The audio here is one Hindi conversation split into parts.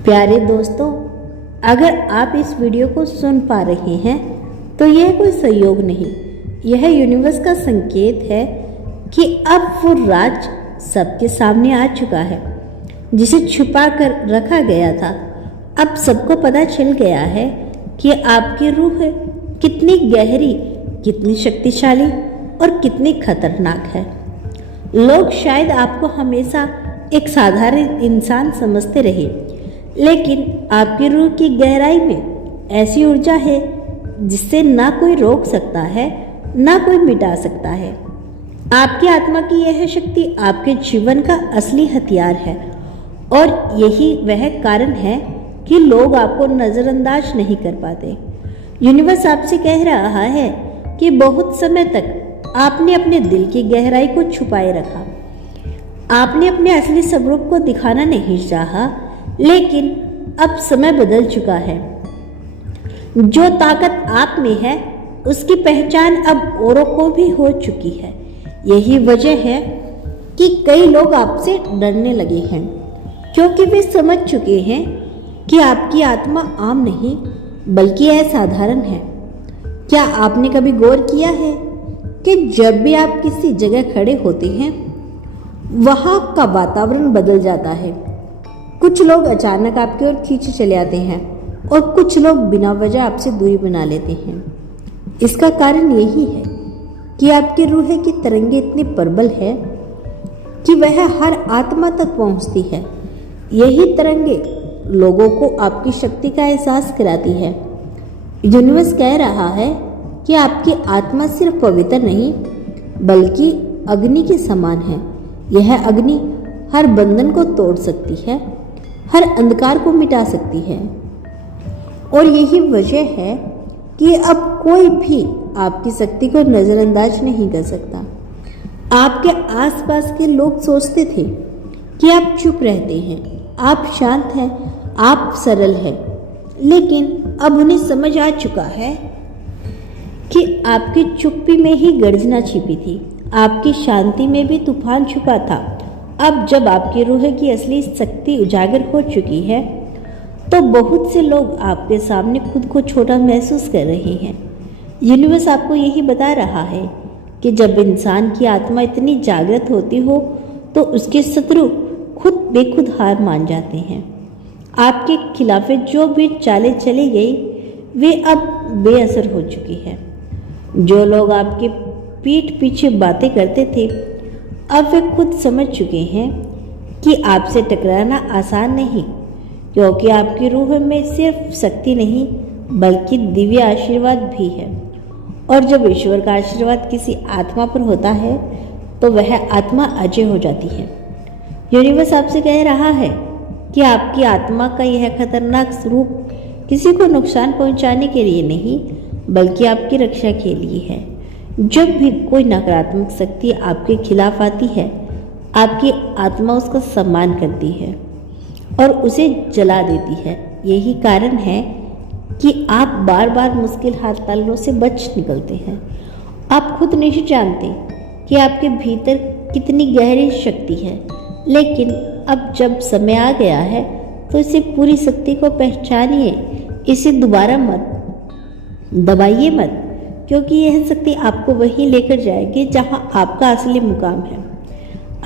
प्यारे दोस्तों, अगर आप इस वीडियो को सुन पा रहे हैं तो यह कोई संयोग नहीं, यह यूनिवर्स का संकेत है कि अब वो राज सबके सामने आ चुका है जिसे छुपा कर रखा गया था। अब सबको पता चल गया है कि आपकी रूह कितनी गहरी, कितनी शक्तिशाली और कितनी खतरनाक है। लोग शायद आपको हमेशा एक साधारण इंसान समझते रहे, लेकिन आपकी रूह की गहराई में ऐसी ऊर्जा है जिससे ना कोई रोक सकता है, ना कोई मिटा सकता है। आपकी आत्मा की यह शक्ति आपके जीवन का असली हथियार है और यही वह कारण है कि लोग आपको नज़रअंदाज नहीं कर पाते। यूनिवर्स आपसे कह रहा है कि बहुत समय तक आपने अपने दिल की गहराई को छुपाए रखा। आपने अपने असली स्वरूप को दिखाना नहीं चाहा, लेकिन अब समय बदल चुका है। जो ताकत आप में है उसकी पहचान अब औरों को भी हो चुकी है। यही वजह है कि कई लोग आपसे डरने लगे हैं, क्योंकि वे समझ चुके हैं कि आपकी आत्मा आम नहीं बल्कि असाधारण है। क्या आपने कभी गौर किया है कि जब भी आप किसी जगह खड़े होते हैं वहाँ का वातावरण बदल जाता है। कुछ लोग अचानक आपकी ओर खींचे चले आते हैं और कुछ लोग बिना वजह आपसे दूरी बना लेते हैं। इसका कारण यही है कि आपकी रूह की तरंगे इतनी प्रबल है कि वह हर आत्मा तक पहुंचती है। यही तरंगे लोगों को आपकी शक्ति का एहसास कराती है। यूनिवर्स कह रहा है कि आपकी आत्मा सिर्फ पवित्र नहीं बल्कि अग्नि के समान है। यह अग्नि हर बंधन को तोड़ सकती है, हर अंधकार को मिटा सकती है। और यही वजह है कि अब कोई भी आपकी शक्ति को नज़रअंदाज नहीं कर सकता। आपके आसपास के लोग सोचते थे कि आप चुप रहते हैं, आप शांत हैं, आप सरल हैं, लेकिन अब उन्हें समझ आ चुका है कि आपकी चुप्पी में ही गर्जना छिपी थी, आपकी शांति में भी तूफान छुपा था। अब जब आपकी रूह की असली शक्ति उजागर हो चुकी है तो बहुत से लोग आपके सामने खुद को छोटा महसूस कर रहे हैं। यूनिवर्स आपको यही बता रहा है कि जब इंसान की आत्मा इतनी जागृत होती हो तो उसके शत्रु खुद बेखुद हार मान जाते हैं। आपके खिलाफ जो भी चालें चली गई वे अब बेअसर हो चुकी है। जो लोग आपके पीठ पीछे बातें करते थे अब वे खुद समझ चुके हैं कि आपसे टकराना आसान नहीं, क्योंकि आपकी रूह में सिर्फ शक्ति नहीं बल्कि दिव्य आशीर्वाद भी है। और जब ईश्वर का आशीर्वाद किसी आत्मा पर होता है तो वह आत्मा अजय हो जाती है। यूनिवर्स आपसे कह रहा है कि आपकी आत्मा का यह खतरनाक स्वरूप किसी को नुकसान पहुंचाने के लिए नहीं बल्कि आपकी रक्षा के लिए है। जब भी कोई नकारात्मक शक्ति आपके खिलाफ आती है आपकी आत्मा उसका सम्मान करती है और उसे जला देती है। यही कारण है कि आप बार बार मुश्किल हालातों से बच निकलते हैं। आप खुद नहीं जानते कि आपके भीतर कितनी गहरी शक्ति है, लेकिन अब जब समय आ गया है तो इसे पूरी शक्ति को पहचानिए। इसे दोबारा मत दबाइए मत, क्योंकि यह शक्ति आपको वहीं लेकर जाएगी जहां आपका असली मुकाम है।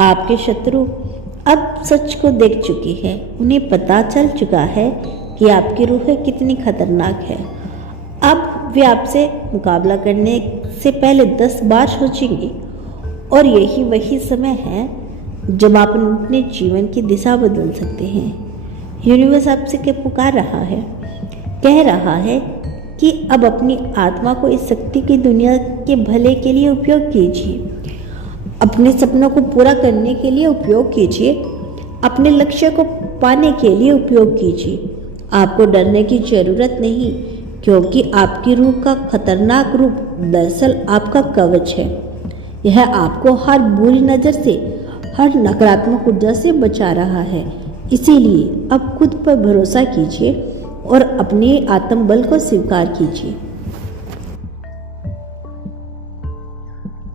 आपके शत्रु अब सच को देख चुके हैं। उन्हें पता चल चुका है कि आपकी रूह कितनी खतरनाक है। अब वे आपसे मुकाबला करने से पहले 10 बार सोचेंगे। और यही वही समय है जब आप अपने जीवन की दिशा बदल सकते हैं। यूनिवर्स आपसे क्या पुकार रहा है, कह रहा है कि अब अपनी आत्मा को इस शक्ति की दुनिया के भले के लिए उपयोग कीजिए, अपने सपनों को पूरा करने के लिए उपयोग कीजिए, अपने लक्ष्य को पाने के लिए उपयोग कीजिए। आपको डरने की जरूरत नहीं, क्योंकि आपकी रूह का खतरनाक रूप दरअसल आपका कवच है। यह आपको हर बुरी नज़र से, हर नकारात्मक ऊर्जा से बचा रहा है। इसीलिए अब खुद पर भरोसा कीजिए और अपने आत्मबल को स्वीकार कीजिए।